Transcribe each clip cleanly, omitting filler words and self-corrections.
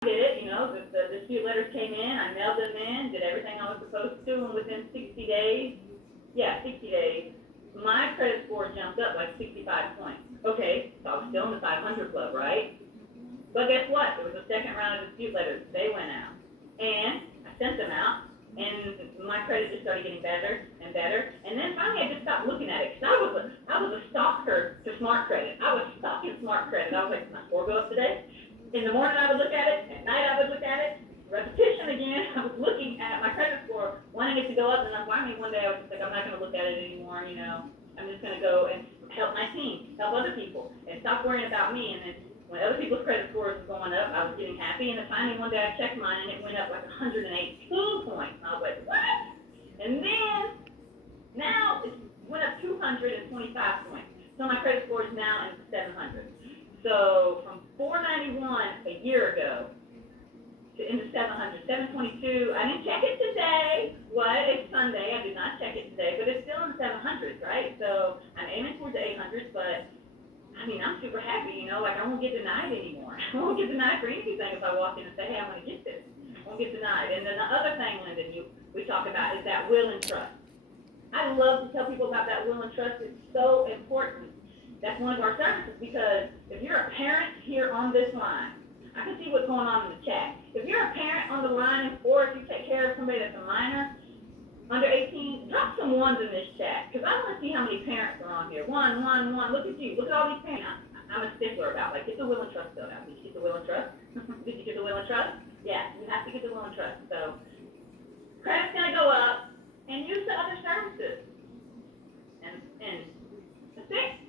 did it, the dispute letters came in, I mailed them in, did everything I was supposed to, and within 60 days, 60 days, my credit score jumped up like 65 points. Okay, so I was still in the 500 club, right? But guess what? There was a second round of dispute letters. They went out. And I sent them out, and my credit just started getting better and better. And then finally I just stopped looking at it, because I was a stalker to Smart Credit. I was stalking Smart Credit. I was like, did my score go up today? In the morning I would look at it, at night I would look at it, repetition again. I was looking at my credit score, wanting it to go up, and then finally one day I was just like, I'm not going to look at it anymore, I'm just going to go and help my team, help other people, and stop worrying about me. And then when other people's credit scores were going up, I was getting happy, and then finally one day I checked mine, and it went up like 118 points. And I was like, what? And then, now it went up 225 points. So my credit score is now in the 700. So from 491 a year ago to into 700, 722. I didn't check it today. What? It's Sunday. I did not check it today, but it's still in the 700s, right? So I'm aiming towards the 800s, but I'm super happy, like I won't get denied anymore. I won't get denied for anything if I walk in and say, hey, I'm going to get this. I won't get denied. And then the other thing, Lyndon, we talk about is that will and trust. I love to tell people about that will and trust. It's so important. That's one of our services, because if you're a parent here on this line, I can see what's going on in the chat. If you're a parent on the line, or if you take care of somebody that's a minor, under 18, drop some ones in this chat, because I want to see how many parents are on here. One. Look at you. Look at all these parents. I'm a stickler about, get the will and trust filled out. Did you get the will and trust? Did you get the will and trust? Yeah, you have to get the will and trust. So credit's going to go up, and use the other services. And that's it.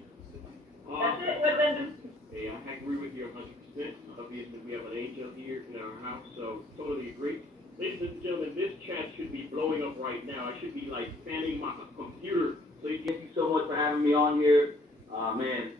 That's it. What Lyndon? Hey, I agree with you 100%. Obviously, we have an angel here in our house, so totally agree. Ladies and gentlemen, this chat should be blowing up right now. I should be fanning my computer. So thank you so much for having me on here. Man,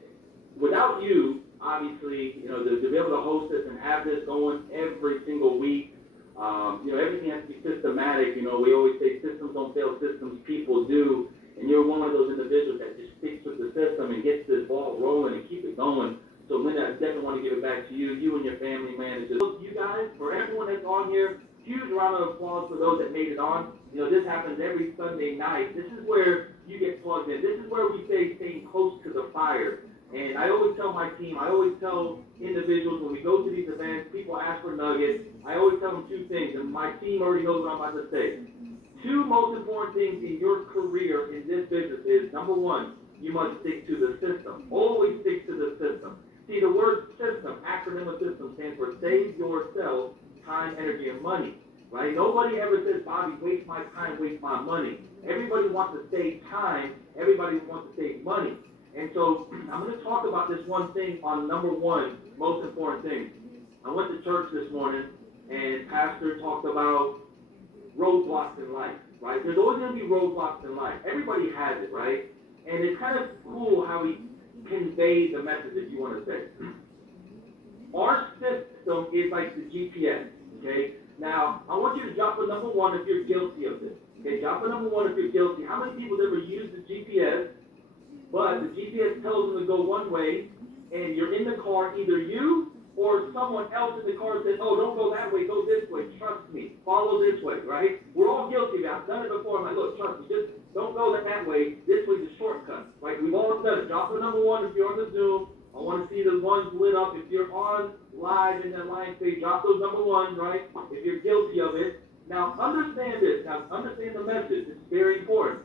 without you, obviously, to be able to host this and have this going every single week, everything has to be systematic. We always say systems don't fail, systems people do. And you're one of those individuals that just sticks with the system and gets this ball rolling and keep it going. So, Linda, I definitely want to give it back to you and your family, man. It's just you guys, for everyone that's on here, huge round of applause for those that made it on. This happens every Sunday night. This is where you get plugged in. This is where we say staying close to the fire. And I always tell my team, I always tell individuals when we go to these events, people ask for nuggets. I always tell them two things, and my team already knows what I'm about to say. Two most important things in your career in this business is, number one, you must stick to the system. Always stick to the system. See, the word system, acronym of system, stands for save yourself time, energy, and money, right? Nobody ever says, Bobby, waste my time, waste my money. Everybody wants to save time. Everybody wants to save money. And so I'm going to talk about this one thing on number one, most important thing. I went to church this morning, and pastor talked about roadblocks in life, right? There's always going to be roadblocks in life. Everybody has it, right? And it's kind of cool how he conveys the message, if you want to say. Our system is like the GPS, okay? Now, I want you to drop a number one if you're guilty of this. Okay, drop a number one if you're guilty. How many people ever use the GPS, but the GPS tells them to go one way, and you're in the car, either you or someone else in the car says, oh, don't go that way, go this way, trust me, follow this way, right? We're all guilty of it. I've done it before. I'm like, look, trust me, just don't go that way. This way's a shortcut, right? We've all done it. Drop the number one if you're on the Zoom. I want to see the ones lit up. If you're on live in that line page, drop those number ones, right? If you're guilty of it. Now, understand this. Now, understand the message. It's very important.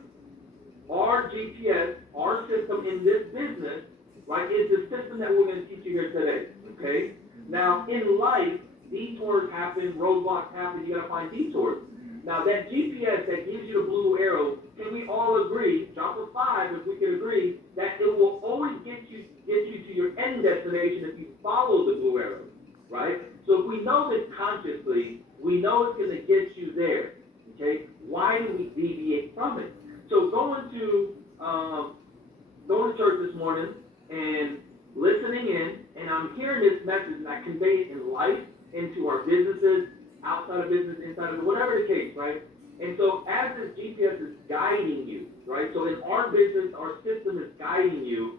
Our GPS, our system in this business, right, is the system that we're going to teach you here today, okay? Now, in life, detours happen, roadblocks happen, you got to find detours. Now, that GPS that gives you the blue arrow, can we all agree, drop a 5 if we can agree, that it will always get you to your end destination if you follow the blue arrow, right? So if we know this consciously, we know it's going to get you there, okay? Why do we deviate from it? So going to church this morning and listening in, and I'm hearing this message, and I convey it in life, into our businesses, outside of business, inside of whatever the case, right? And so as this GPS is guiding you, right? So in our business, our system is guiding you.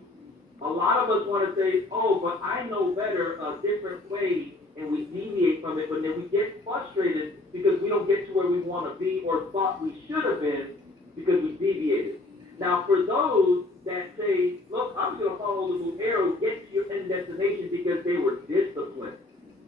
A lot of us want to say, oh, but I know better, a different way and we deviate from it, but then we get frustrated because we don't get to where we want to be or thought we should have been because we deviated. Now, for those that say, look, I'm just going to follow the blue arrow, get to your end destination because they were disciplined.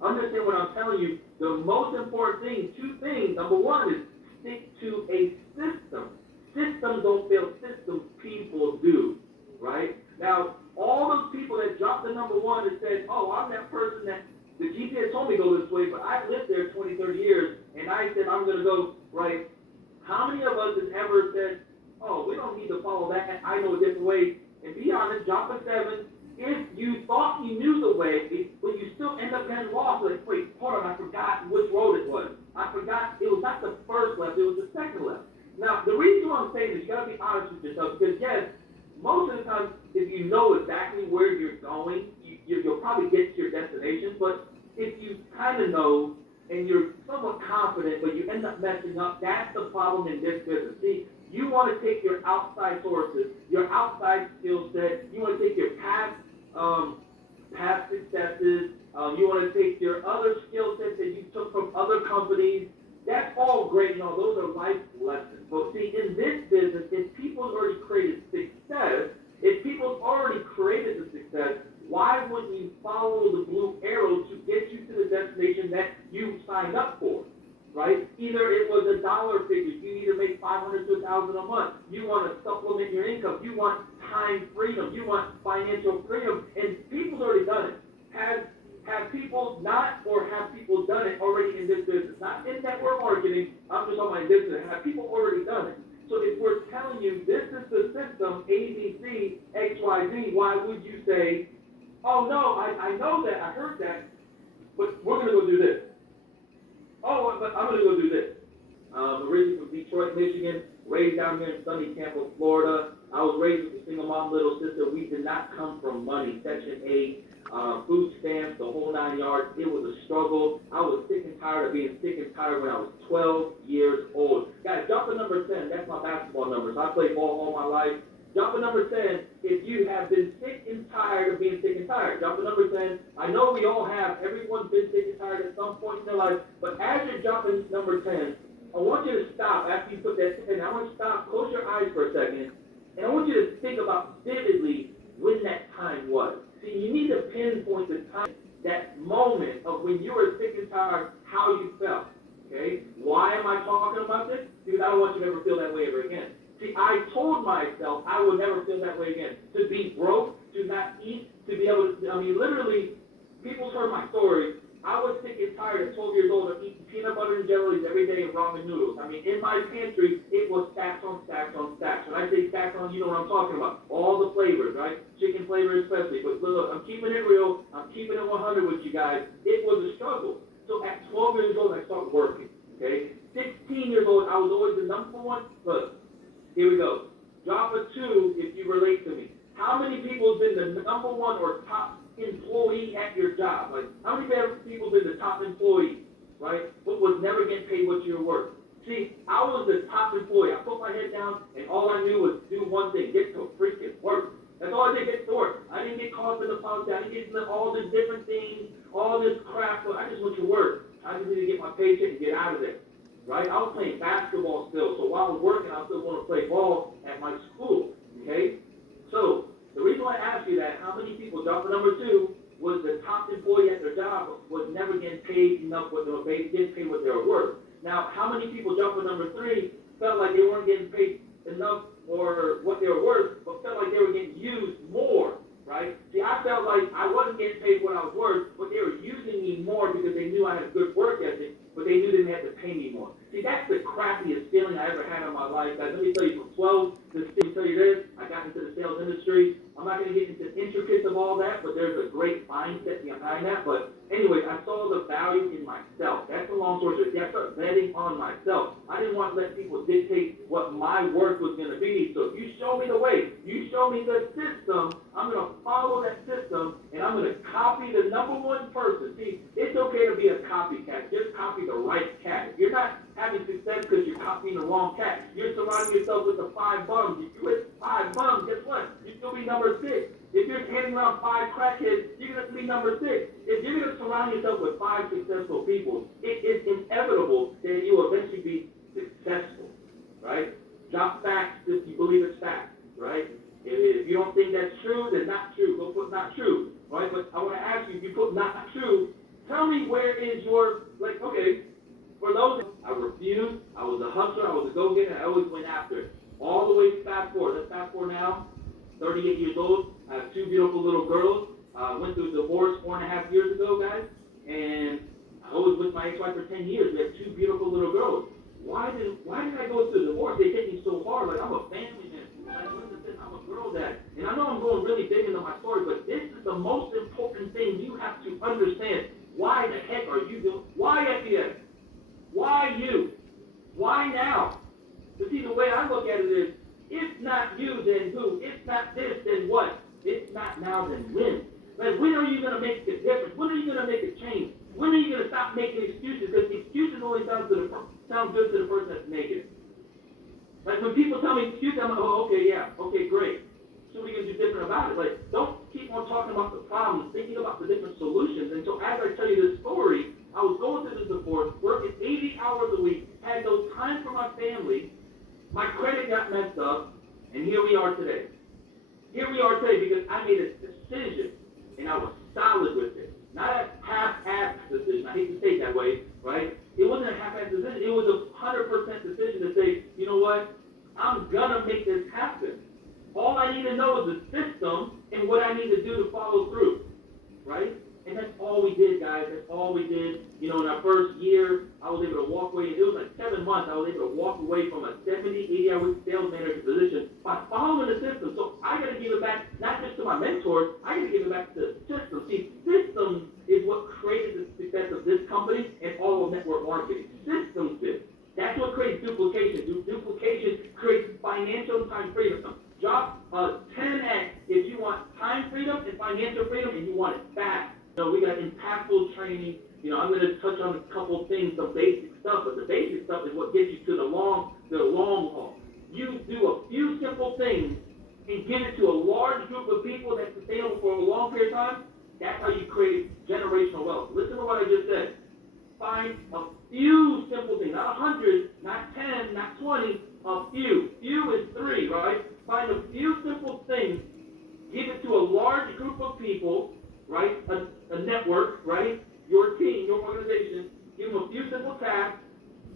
Understand what I'm telling you. The most important thing, two things. Number one is stick to a system. Systems don't fail, systems people do, right? Now, all those people that dropped the number one and said, oh, I'm that person that the GPS told me to go this way, but I lived there 20, 30 years, and I said I'm going to go right. How many of us has ever said, oh, we don't need to follow that, I know a different way? And be honest, drop a 7. If you thought you knew the way, but you still end up getting lost, like, wait, hold on, I forgot which road it was. I forgot, it was not the first left, it was the second left. Now, the reason why I'm saying this, you got to be honest with yourself, because yes, most of the time, if you know exactly where you're going, you'll probably get to your destination, but if you kind of know and you're somewhat confident, but you end up messing up, that's the problem in this business. See, you want to take your outside sources, your outside skill set, you want to take your past successes, you want to take your other skill sets that you took from other companies. That's all great, those are life lessons. But see, in this business, if people's already created success, if people's already created the success, why wouldn't you follow the blue arrow to get you to the destination that you signed up for, right? Either it was a dollar figure, you need to make $500 to $1,000 a month, you want to supplement your income, you want time freedom, you want financial freedom, and people's already done it. Have people not, or have people done it already in this business? Not in network marketing, I'm just talking about business. Have people already done it? So if we're telling you this is the system, A, B, C, X, Y, Z, why would you say, oh no, I know that, I heard that, but we're going to go do this. Oh, but I'm going to go do this. Originally from Detroit, Michigan, raised down here in sunny Tampa, Florida. I was raised with a single mom, little sister. We did not come from money. Section 8. Food stamps, the whole 9 yards. It was a struggle. I was sick and tired of being sick and tired when I was 12 years old. Guys, jump to number 10. That's my basketball numbers. I played ball all my life. Jump to number 10 if you have been sick and tired of being sick and tired. Jump to number 10. I know we all have. Everyone's been sick and tired at some point in their life. But as you're jumping number 10, I want you to stop after you put that 10. I want you to stop, close your eyes for a second, and I want you to think about vividly when that time was. See, you need to pinpoint the time, that moment of when you were sick and tired, how you felt, okay? Why am I talking about this? Because I don't want you to ever feel that way ever again. See, I told myself I would never feel that way again. To be broke, to not eat, to be able to, literally, people's heard my story. I was sick and tired at 12 years old of eating peanut butter and jellies every day and ramen noodles. In my pantry, it was stacks on stacks on stacks. When I say stacks on, you know what I'm talking about. All the flavors, right? Chicken flavor especially. But look, I'm keeping it real. I'm keeping it 100 with you guys. It was a struggle. So at 12 years old, I started working, okay? 16 years old, I was always the number one. Look, here we go. Drop a 2 if you relate to me. How many people have been the number one or top employee at your job? Like, how many people have been the top employee, right, but was never getting paid what you were worth? See, I was the top employee. I put my head down, and all I knew was do one thing, get to freaking work. That's all I did, get to work. I didn't get caught up in the politics. I didn't get into all the different things, all this crap, but I just went to work. I just needed to get my paycheck and get out of there, right? I was playing basketball still, so while I was working, I was still going to play ball at my school, okay? So, the reason why I asked you that, how many people, drop the number 2, was the top employee at their job, was never getting paid enough what they were paid, didn't pay what they were worth. Now, how many people, jump to number 3, felt like they weren't getting paid enough for what they were worth, but felt like they were getting used more, right? See, I felt like I wasn't getting paid what I was worth, but they were using me more because they knew I had a good work ethic, but they knew they didn't have to pay me more. See, that's the crappiest feeling I ever had in my life. Guys, let me tell you, from 12 to 16, tell you this, I got into the sales industry. I'm not going to get into intricacies of all that, but there's a great mindset behind that. But anyway, I saw the value in myself. That's the long story short. I started betting on myself. I didn't want to let people dictate what my worth was going to be. So if you show me the way, you show me the system, I'm going to follow that system, and I'm going to copy the number one person. See, it's okay to be a copycat. Just copy the right cat. If you're not having success because you're copying the wrong cat, you're surrounding yourself with the 5 bums. If you're with 5 bums, guess what? You still be number 6. If you're hanging around 5 crackheads, you're going to be number 6. If if you're going to surround yourself with 5 successful people, it is inevitable that you will eventually be successful, right? Drop facts if you believe it's fact, right? If you don't think that's true, then not true. Go put not true, right? But I want to ask you, if you put not true, tell me where is your, like, okay, for those, I refused, I was a hustler, I was a go-getter, I always went after it. All the way to fast forward. Let's fast forward now, 38 years old, I have 2 beautiful little girls. Went through a divorce 4.5 years ago, guys, and I was with my ex-wife for 10 years. We have 2 beautiful little girls. Why did I go through a divorce? They take me so hard. Like, I'm a family man. Like, listen, I'm a girl dad. And I know I'm going really big into my story, but this is the most important thing you have to understand. Why the heck are you doing? Why FBS? Why you? Why now? But see, the way I look at it is, if not you, then who? If not this, then what? If not now, then when? Like, when are you going to make a difference? When are you going to make a change? When are you going to stop making excuses? Because excuses only sound good to the person that's naked. Like, when people tell me excuses, I'm like, oh, okay, yeah, okay, great. So what are you going to do different about it? Like, don't keep on talking about the problems, thinking about the different solutions. And so as I tell you this story, I was going through this divorce, working 80 hours a week, had no time for my family, my credit got messed up, and here we are today. Here we are today because I made a decision, and I was solid with it. Not a half-assed decision. I hate to say it that way, right? It wasn't a half-assed decision. It was a 100% decision to say, you know what? I'm going to make this happen. All I need to know is the system and what I need to do to follow through, right? And that's all we did, guys. That's all we did. You know, in our first year, I was able to walk away. It was like 7 months. I was able to walk away from a 70, 80-hour sales manager position by following the system. So I got to give it back, not just to my mentors. I got to give it back to the system. See, systems is what created the success of this company and all of network marketing. Systems did. That's what creates duplication. Duplication creates financial and time freedom. Drop 10x if you want time freedom and financial freedom and you want it fast. So we got impactful training. You know, I'm going to touch on a couple things, some basic stuff, but the basic stuff is what gets you to the long haul. You do a few simple things and give it to a large group of people that's sustainable for a long period of time. That's how you create generational wealth. Listen to what I just said. Find a few simple things, not 100, not 10, not 20, a few. Few is 3, right? Find a few simple things, give it to a large group of people, right? A network, right? Your team, your organization, give them a few simple tasks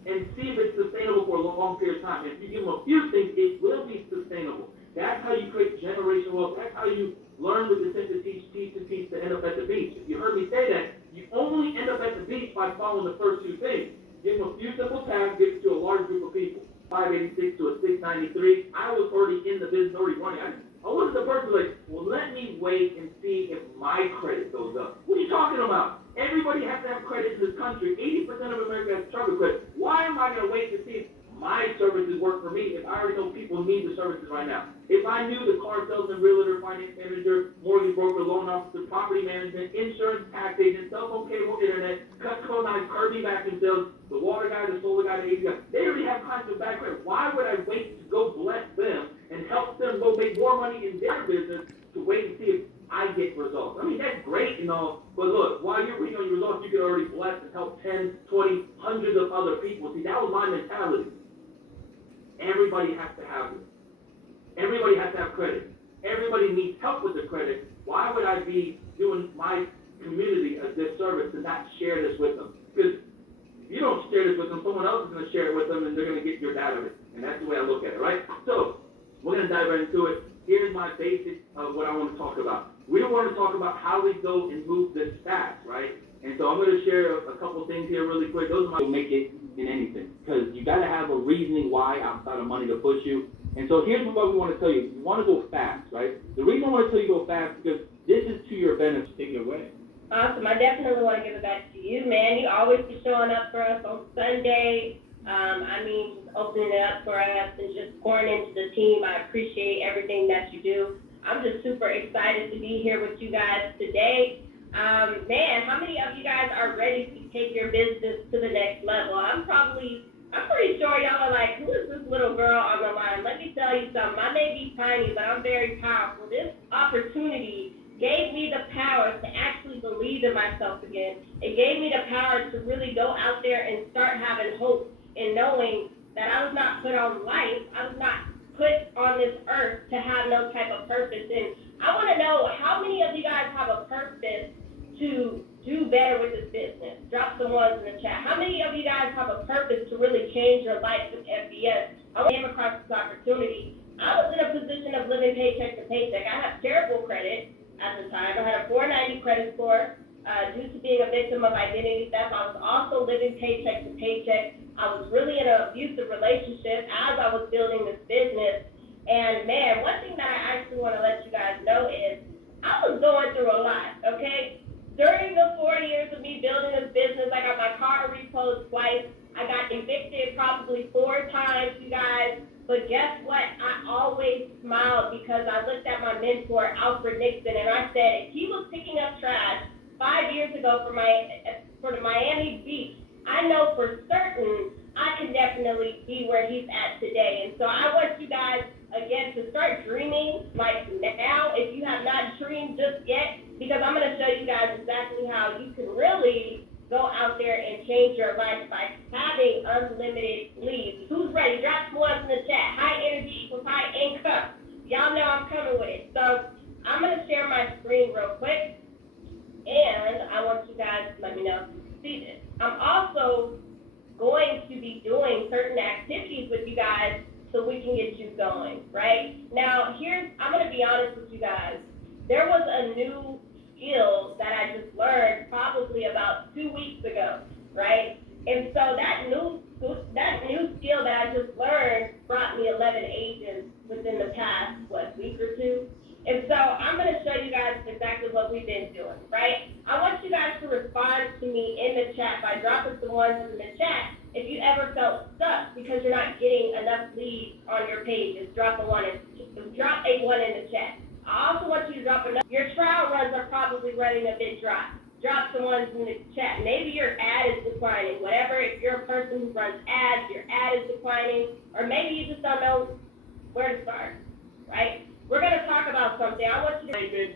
and see if it's sustainable for a long period of time. And if you give them a few things, it will be sustainable. That's how you create generational wealth. That's how you learn with intent to teach, teach to teach, to end up at the beach. If you heard me say that, you only end up at the beach by following the first 2 things. Give them a few simple tasks, give it to a large group of people. 586 to a 693. I was already in the business, already running. I wasn't the person like, well, let me wait and see if my credit goes up. What are you talking about? Everybody has to have credit in this country. 80% of America has struggle credit. Why am I going to wait to see if my services work for me if I already know people need the services right now? If I knew the car salesman, realtor, finance manager, mortgage broker, loan officer, property management, insurance, tax agent, cell phone, cable, internet, Cutco knife, Kirby vacuum sales, the water guy, the solar guy, the AC guy, they already have clients with background. Why would I wait to go bless them and help them go make more money in their business to wait and see if I get results? I mean, that's great and all, but look, while you're waiting on your results, you could already bless and help 10, 20, hundreds of other people. See, that was my mentality. Everybody has to have it. Everybody has to have credit. Everybody needs help with the credit. Why would I be doing my community a disservice to not share this with them? Because if you don't share this with them, someone else is going to share it with them, and they're going to get your data of it. And that's the way I look at it, right? So we're going to dive right into it. Here's my basics of what I want to talk about. We want to talk about how we go and move this fast, right? And so I'm going to share a couple things here really quick. Those are my make it in anything, because you got to have a reasoning why outside of money to push you. And so here's what we want to tell you. You want to go fast, right? The reason I want to tell you to go fast is because this is to your benefit. Take it away. Awesome. I definitely want to give it back to you, man. You always be showing up for us on Sunday. Just opening it up for us and just pouring into the team. I appreciate everything that you do. I'm just super excited to be here with you guys today. Man, how many of you guys are ready to take your business to the next level? I'm pretty sure y'all are like, who is this little girl on the line? Let me tell you something. I may be tiny, but I'm very powerful. This opportunity gave me the power to actually believe in myself again. It gave me the power to really go out there and start having hope and knowing that I was not put on life, I was not put on this earth to have no type of purpose. And I want to know, how many of you guys have a purpose to do better with this business? Drop some ones in the chat. How many of you guys have a purpose to really change your life with FBS? I came across this opportunity. I was in a position of living paycheck to paycheck. I had terrible credit at the time. I had a 490 credit score. Due to being a victim of identity theft, I was also living paycheck to paycheck. I was really in an abusive relationship as I was building this business. And man, one thing that I actually want to let you guys know is I was going through a lot, okay? During the 4 years of me building this business, I got my car repoed twice. I got evicted probably 4 times, you guys. But guess what? I always smiled because I looked at my mentor, Alfred Nixon, and I said, if he was picking up trash 5 years ago for the Miami Beach, I know for certain I can definitely be where he's at today. And so I want you guys, again, to start dreaming like now, if you have not dreamed just yet, because I'm going to show you guys exactly how you can really go out there and change your life by having unlimited leads. Who's ready? Drop some ones in the chat. High energy equals high income. Y'all know I'm coming with it. So I'm going to share my screen real quick, and I want you guys to let me know if you can see this. I'm also going to be doing certain activities with you guys so we can get you going, right? Now, I'm going to be honest with you guys. There was a new skill that I just learned probably about 2 weeks ago, right? And so that new skill that I just learned brought me 11 agents within the past, week or two? And so I'm going to show you guys exactly what we've been doing, right? I want you guys to respond to me in the chat by dropping some ones in the chat. If you ever felt stuck because you're not getting enough leads on your pages, drop a one in the chat. I also want you to drop another. Your trial runs are probably running a bit dry. Drop some ones in the chat. Maybe your ad is declining. Whatever, if you're a person who runs ads, your ad is declining, or maybe you just don't know where to start, right? We're going to talk about something. I want you to...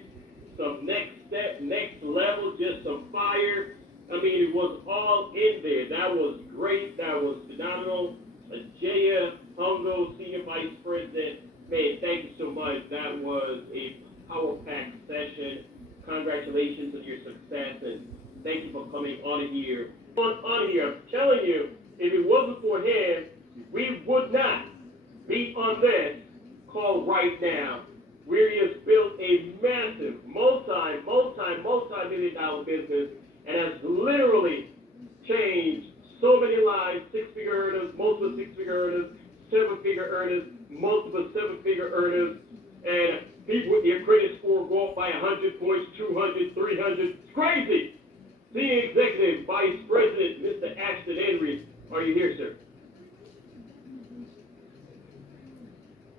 Some next step, next level, just some fire. I mean, it was all in there. That was great. That was phenomenal. Jaya Hongo, Senior Vice President, man, thank you so much. That was a power-packed session. Congratulations on your success, and thank you for coming on here. On here, I'm telling you, if it wasn't for him, we would not be on this call right now, where he has built a massive, multi-million dollar business and has literally changed so many lives, six-figure earners, multiple six-figure earners, seven-figure earners, multiple seven-figure earners, and people with their credit score go up by 100 points, 200, 300. It's crazy. Senior Executive Vice President, Mr. Ashton Henry, are you here, sir?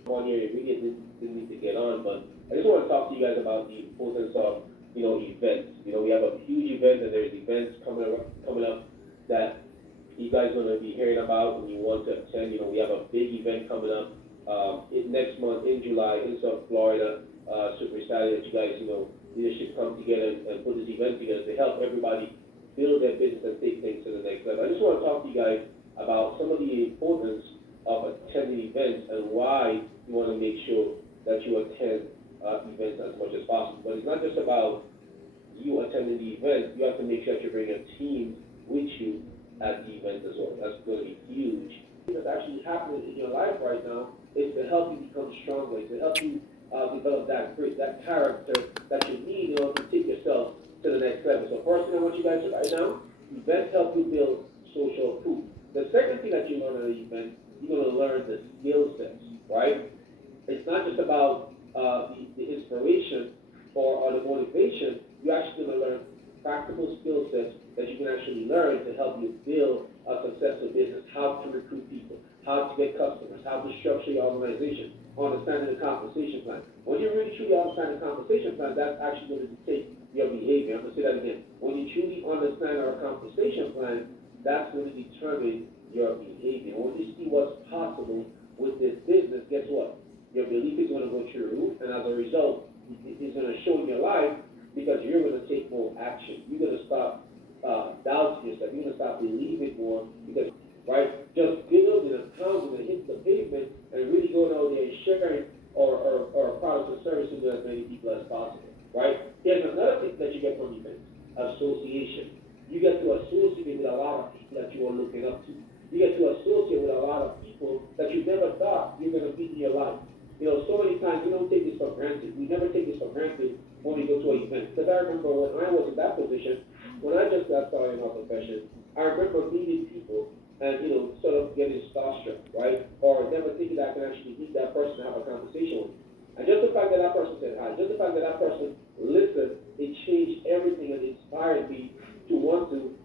On here, we didn't need to get on, but I just want to talk to you guys about the importance of, events. We have a huge event, and there's events coming up that you guys are going to be hearing about and you want to attend. We have a big event coming up next month in July in South Florida. Super excited that you guys, leadership come together and put this event together to help everybody build their business and take things to the next level. I just want to talk to you guys about some of the importance of attending events and why you want to make sure that you attend events as much as possible. But it's not just about you attending the event. You have to make sure that you bring a team with you at the event as well. That's going to be huge. What's actually happening in your life right now is to help you become stronger, to help you develop that grit, that character that you need in order to take yourself to the next level. So first thing I want you guys to write down, events help you build social proof. The second thing that you learn at an event, you're going to learn the skill sets, right? It's not just about the inspiration or the motivation. You're actually going to learn practical skill sets that you can actually learn to help you build a successful business, how to recruit people, how to get customers, how to structure your organization, understanding the compensation plan. When you really truly understand the compensation plan, that's actually going to dictate your behavior. I'm going to say that again. When you truly understand our compensation plan, that's going to determine your behavior. When you see what's possible with this business, guess what? Your belief is going to go through the roof, and as a result, is gonna show in your life because you're gonna take more action. You're gonna stop, doubting yourself. You're gonna start believing more because, right, just building a town and hit the pavement and really going out there and sharing or products and services to as many people as possible, right? There's another thing that you get from events, association. You get to associate with a lot of people that you are looking up to. You get to associate with a lot of people that you never thought you're gonna meet in your life. You know, so many times we don't take this for granted. We never take this for granted when we go to an event. Because I remember when I was in that position, when I just got started in our profession, I remember meeting people and, you know, sort of getting starstruck, right? Or never thinking that I can actually meet that person and have a conversation with. And just the fact that that person said hi, just the fact that that person listened, it changed everything and inspired me to want to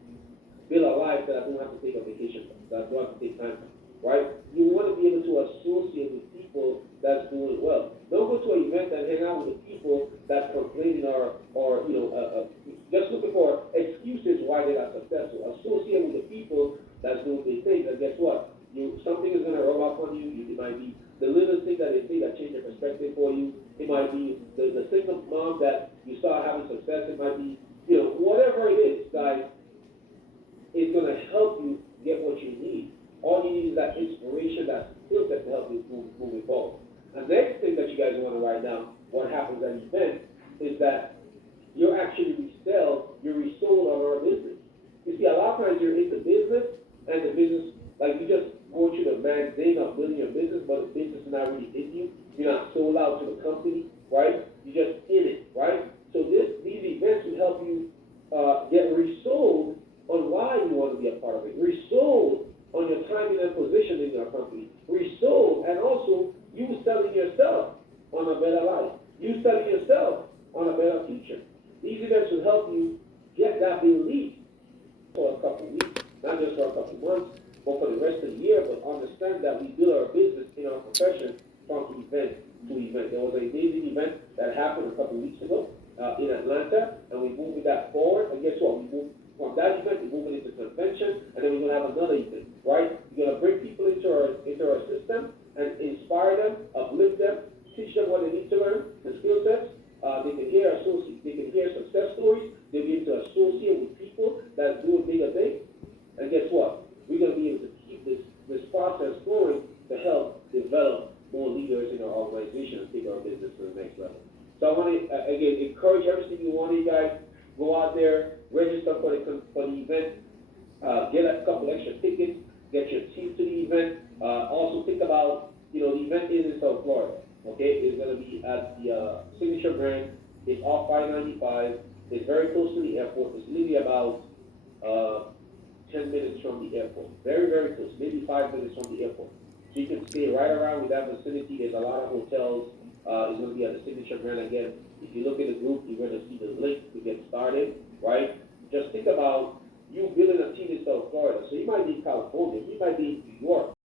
build a life that I don't have to take a vacation from, that I don't have to take time from, right? You want to be able to associate with people that's doing well. Don't go to an event and hang out with the people that's complaining or you know, just looking for excuses why they're not successful. Associate with the people that's doing their things, and guess what? Something is going to rub off on you. It might be the little thing that they say that change your perspective for you. It might be the single mom that you start having success. It might be, you know, whatever it is, guys. It's going to help you get what you need. All you need is that inspiration, that skill set to help you moving forward. The next thing that you guys want to write down, what happens at an event, is that you're actually you're resold on our business. You see, a lot of times you're in the business, and the business, like you just go through the magazine of building your business, but the business is not really in you. You're not sold out to the company, right? You're just in it, right? So these events will help you get resold on why you want to be a part of it. Resold on your timing and position in your company. Resold, and also you selling yourself on a better life. You selling yourself on a better future. These events will help you get that belief for a couple of weeks, not just for a couple of months, but for the rest of the year. But understand that we build our business in our profession from event to event. There was an amazing event that happened a couple of weeks ago in Atlanta, and we moved that forward. And guess what? We moved from that event, we're moving into convention, and then we're going to have another event, right? We're going to bring people into our system and inspire them, uplift them, teach them what they need to learn, the skill sets. They can hear success stories. They'll be able to associate with people that do bigger things. And guess what? We're going to be able to keep this process going to help develop more leaders in our organization and take our business to the next level. So I want to, again, encourage every single one of you guys, go out there, register for the event, get a couple extra tickets, get your team to the event. Also think about, the event is in South Florida, okay? It's going to be at the Signature Brand. It's off 595. It's very close to the airport. It's literally about 10 minutes from the airport. Very, very close, maybe 5 minutes from the airport. So you can stay right around with that vicinity. There's a lot of hotels. It's going to be at the Signature Brand again. If you look at the group, you're going to see the link to get started, right? Just think about you building a team in South Florida. So you might be in California, you might be in New York.